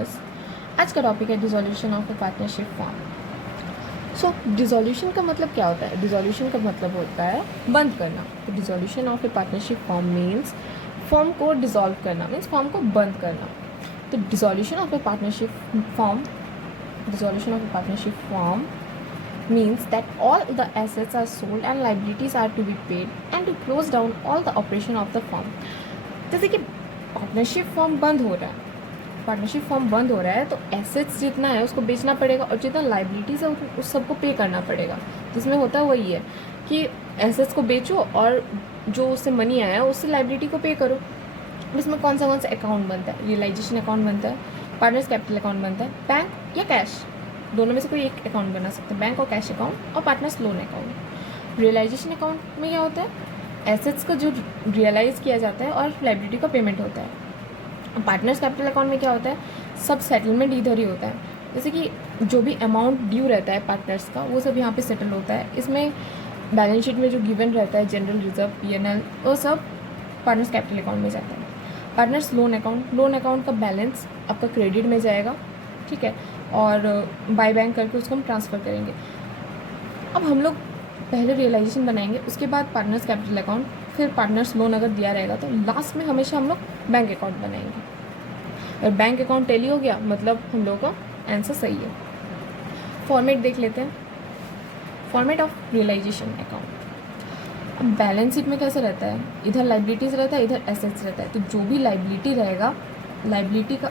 Viewers, आज का topic है dissolution of A partnership form. So dissolution का मतलब क्या होता है? डिसोल्यूशन का मतलब होता है बंद करना। तो dissolution of A partnership form means form को डिसॉल्व करना, मीन्स फॉर्म को बंद करना। तो dissolution of A partnership form means that all the assets are sold and liabilities are to be paid and to close down all the operation of the firm। जैसे कि partnership form बंद हो रहा है तो एसेट्स जितना है उसको बेचना पड़ेगा और जितना लाइबिलिटीज़ है उस सबको पे करना पड़ेगा। जिसमें होता वही है कि एसेट्स को बेचो और जो उससे मनी आया उससे लाइबिलिटी को पे करो। इसमें कौन सा अकाउंट बनता है? रियलाइजेशन अकाउंट बनता है, पार्टनर्स कैपिटल अकाउंट बनता है, बैंक या कैश, दोनों में से कोई एक अकाउंट बना सकते हैं, बैंक और कैश अकाउंट और partners loan account. Realisation account में क्या होता है? एसेट्स को जो रियलाइज़ किया जाता है और लाइबिलिटी का पेमेंट होता है। पार्टनर्स कैपिटल अकाउंट में क्या होता है? सब सेटलमेंट इधर ही होता है। जैसे कि जो भी अमाउंट ड्यू रहता है पार्टनर्स का वो सब यहाँ पे सेटल होता है। इसमें बैलेंस शीट में जो गिवन रहता है जनरल रिजर्व, पीएनएल, वो सब पार्टनर्स कैपिटल अकाउंट में जाता है। पार्टनर्स लोन अकाउंट का बैलेंस आपका क्रेडिट में जाएगा, ठीक है, और बाय बैंक करके उसको हम ट्रांसफ़र करेंगे। अब हम लोग पहले रियलाइजेशन बनाएंगे, उसके बाद पार्टनर्स कैपिटल अकाउंट, फिर पार्टनर्स लोन अगर दिया रहेगा तो लास्ट में हमेशा हम लोग बैंक अकाउंट बनाएंगे। और बैंक अकाउंट टैली हो गया मतलब हम लोगों का आंसर सही है। फॉर्मेट देख लेते हैं, फॉर्मेट ऑफ रियलाइजेशन अकाउंट। अब बैलेंस शीट में कैसे रहता है? इधर लाइबिलिटीज़ रहता है, इधर एसेट्स रहता है। तो जो भी लाइबिलिटी रहेगा, लाइबिलिटी का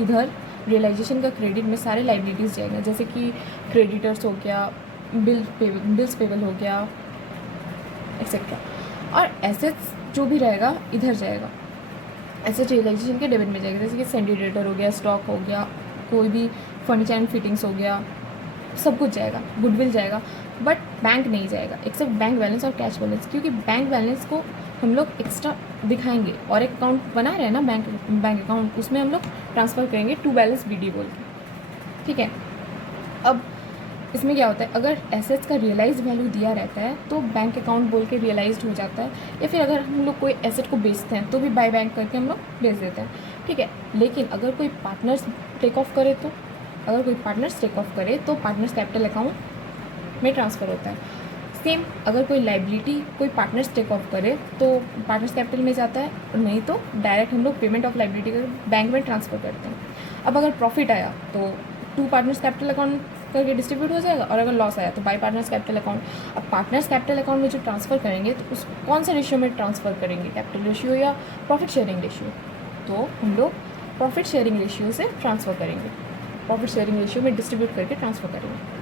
इधर रियलाइजेशन का क्रेडिट में सारे लाइबिलिटीज़ जाएंगे, जैसे कि क्रेडिटर्स हो गया, बिल्स पेबल हो गया, एक्सेट्रा। और एसेट्स जो भी रहेगा इधर जाएगा, एसेट रियलाइजेशन के डेबिट में जाएगा, जैसे कि सेंडिडेटर हो गया, स्टॉक हो गया, कोई भी फर्नीचर एंड फिटिंग्स हो गया, सब कुछ जाएगा। गुडविल जाएगा, बट बैंक नहीं जाएगा एक्सेप्ट बैंक बैलेंस और कैश बैलेंस, क्योंकि बैंक बैलेंस को हम लोग एक्स्ट्रा दिखाएंगे और एक अकाउंट बना रहे हैं ना बैंक अकाउंट, उसमें हम लोग ट्रांसफ़र करेंगे टू बैलेंस बीडी बोल के, ठीक है। अब इसमें क्या होता है? अगर एसेट्स का रियलाइज वैल्यू दिया रहता है तो बैंक अकाउंट बोल के रियलाइज्ड हो जाता है, या फिर अगर हम लोग कोई एसेट को बेचते हैं तो भी बाय बैंक करके हम लोग बेच देते हैं, ठीक है। लेकिन अगर कोई पार्टनर्स टेक ऑफ करे तो पार्टनर्स कैपिटल अकाउंट में ट्रांसफ़र होता है। सेम अगर कोई लाइबिलिटी कोई पार्टनर्स टेक ऑफ करे तो पार्टनर्स कैपिटल में जाता है, और नहीं तो डायरेक्ट हम लोग पेमेंट ऑफ लाइबिलिटी कर बैंक में ट्रांसफ़र करते हैं। अब अगर प्रॉफिट आया तो टू पार्टनर्स कैपिटल अकाउंट करके डिस्ट्रीब्यूट हो जाएगा, और अगर लॉस आया तो बाय पार्टनर्स कैपिटल अकाउंट। अब पार्टनर्स कैपिटल अकाउंट में जो ट्रांसफ़र करेंगे तो उस कौन सा रेशियो में ट्रांसफ़र करेंगे? कैपिटल रेशियो या प्रॉफिट शेयरिंग रेशियो? तो हम लोग प्रॉफिट शेयरिंग रेशियो से ट्रांसफ़र करेंगे, प्रॉफिट शेयरिंग रेशियो में डिस्ट्रीब्यूट करके ट्रांसफ़र करेंगे।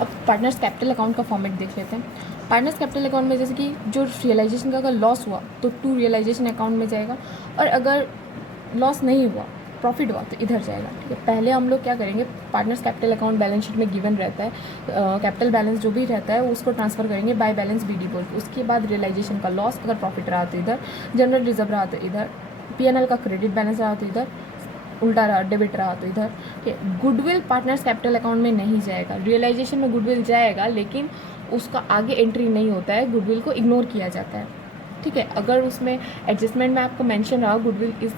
अब पार्टनर्स कैपिटल अकाउंट का फॉर्मेट देख लेते हैं। पार्टनर्स कैपिटल अकाउंट में जैसे कि जो रियलाइजेशन का अगर लॉस हुआ तो टू रियलाइजेशन अकाउंट में जाएगा, और अगर लॉस नहीं हुआ, प्रॉफिट हुआ, तो इधर जाएगा, ठीक है। पहले हम लोग क्या करेंगे? Partners capital account balance sheet में गिवन रहता है, कैपिटल बैलेंस जो भी रहता है उसको ट्रांसफ़र करेंगे बाय बैलेंस बीडी बोल के। उसके बाद रियलाइजेशन का लॉस, अगर प्रॉफिट रहा तो इधर, जनरल रिजर्व रहा तो इधर, पीएनएल का क्रेडिट बैलेंस रहा तो इधर, उल्टा रहा डेबिट रहा तो इधर, ठीक है। गुडविल पार्टनर्स कैपिटल अकाउंट में नहीं जाएगा। रियलाइजेशन में गुडविल जाएगा लेकिन उसका आगे एंट्री नहीं होता है, गुडविल को इग्नोर किया जाता है, ठीक है। अगर उसमें एडजस्टमेंट में आपको मेंशन रहा goodwill is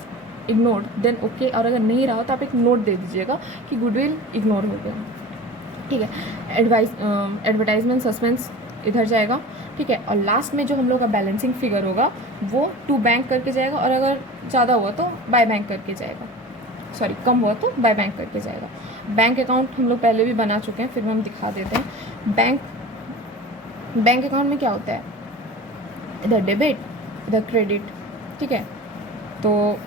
ignored then okay, और अगर नहीं रहा तो आप एक नोट दे दीजिएगा कि गुडविल इग्नोर हो गया, ठीक है। एडवर्टाइजमेंट सस्पेंस इधर जाएगा, ठीक है। और लास्ट में जो हम लोग का बैलेंसिंग फिगर होगा वो टू बैंक करके जाएगा, और अगर ज़्यादा हुआ तो बाय बैंक करके जाएगा, सॉरी कम हुआ तो बाय बैंक करके जाएगा। बैंक अकाउंट हम लोग पहले भी बना चुके हैं, फिर हम दिखा देते हैं। बैंक अकाउंट में क्या होता है? इधर डेबिट, इधर क्रेडिट, ठीक है। तो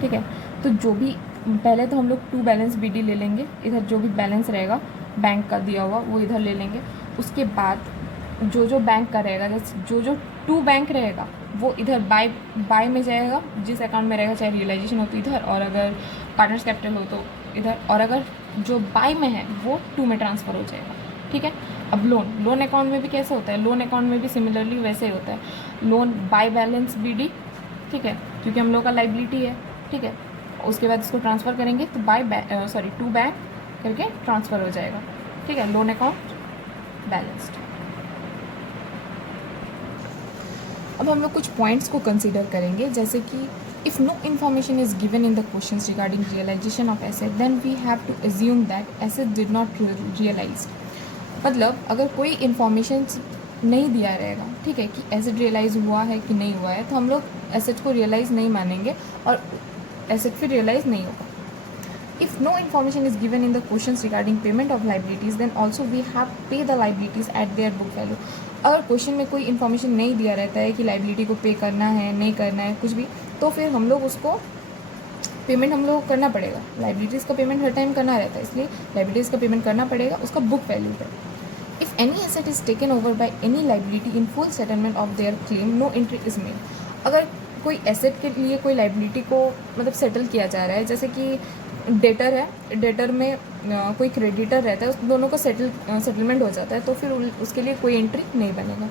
ठीक है, तो जो भी पहले तो हम लोग टू बैलेंस बीडी ले लेंगे, इधर जो भी बैलेंस रहेगा बैंक का दिया हुआ वो इधर ले लेंगे। उसके बाद जो बैंक का रहेगा, जैसे जो टू बैंक रहेगा वो इधर बाय में जाएगा, जिस अकाउंट में रहेगा, चाहे रियलाइजेशन हो तो इधर, और अगर पार्टनर्स कैपिटल हो तो इधर, और अगर जो बाय में है वो टू में ट्रांसफ़र हो जाएगा, ठीक है। अब लोन अकाउंट में भी कैसे होता है? लोन अकाउंट में भी सिमिलरली वैसे ही होता है, लोन बाय बैलेंस बीडी, ठीक है, क्योंकि हम लोग का लाइबिलिटी है, ठीक है। उसके बाद इसको ट्रांसफ़र करेंगे तो टू बैंक करके ट्रांसफ़र हो जाएगा, ठीक है। Loan account balanced. अब हम लोग कुछ पॉइंट्स को कंसिडर करेंगे, जैसे कि if no information is given in the question regarding realisation of asset then we have to assume that asset did not realise. मतलब अगर कोई इन्फॉर्मेशन नहीं दिया रहेगा, ठीक है, कि एसेट रियलाइज़ हुआ है कि नहीं हुआ है, तो हम लोग एसेट को रियलाइज़ नहीं मानेंगे और एसेट फिर रियलाइज़ नहीं होगा। If no information is given in the questions regarding payment of liabilities, then also we have pay the liabilities at their book value. अगर क्वेश्चन में कोई इन्फॉर्मेशन नहीं दिया रहता है कि लाइबिलिटी को पे करना है नहीं करना है कुछ भी, तो फिर हम लोग उसको पेमेंट हम लोग करना पड़ेगा। लाइबिलिटीज़ का पेमेंट हर टाइम करना रहता है, इसलिए लाइबिलिटीज़ का पेमेंट करना पड़ेगा उसका बुक वैल्यू पर। If any asset is taken over by any liability in full settlement of their claim no entry is made. अगर कोई एसेट के लिए कोई लाइबिलिटी को मतलब सेटल किया जा रहा है, जैसे कि डेटर है, डेटर में कोई क्रेडिटर रहता है, उस दोनों का सेटलमेंट हो जाता है, तो फिर उसके लिए कोई एंट्री नहीं बनेगा।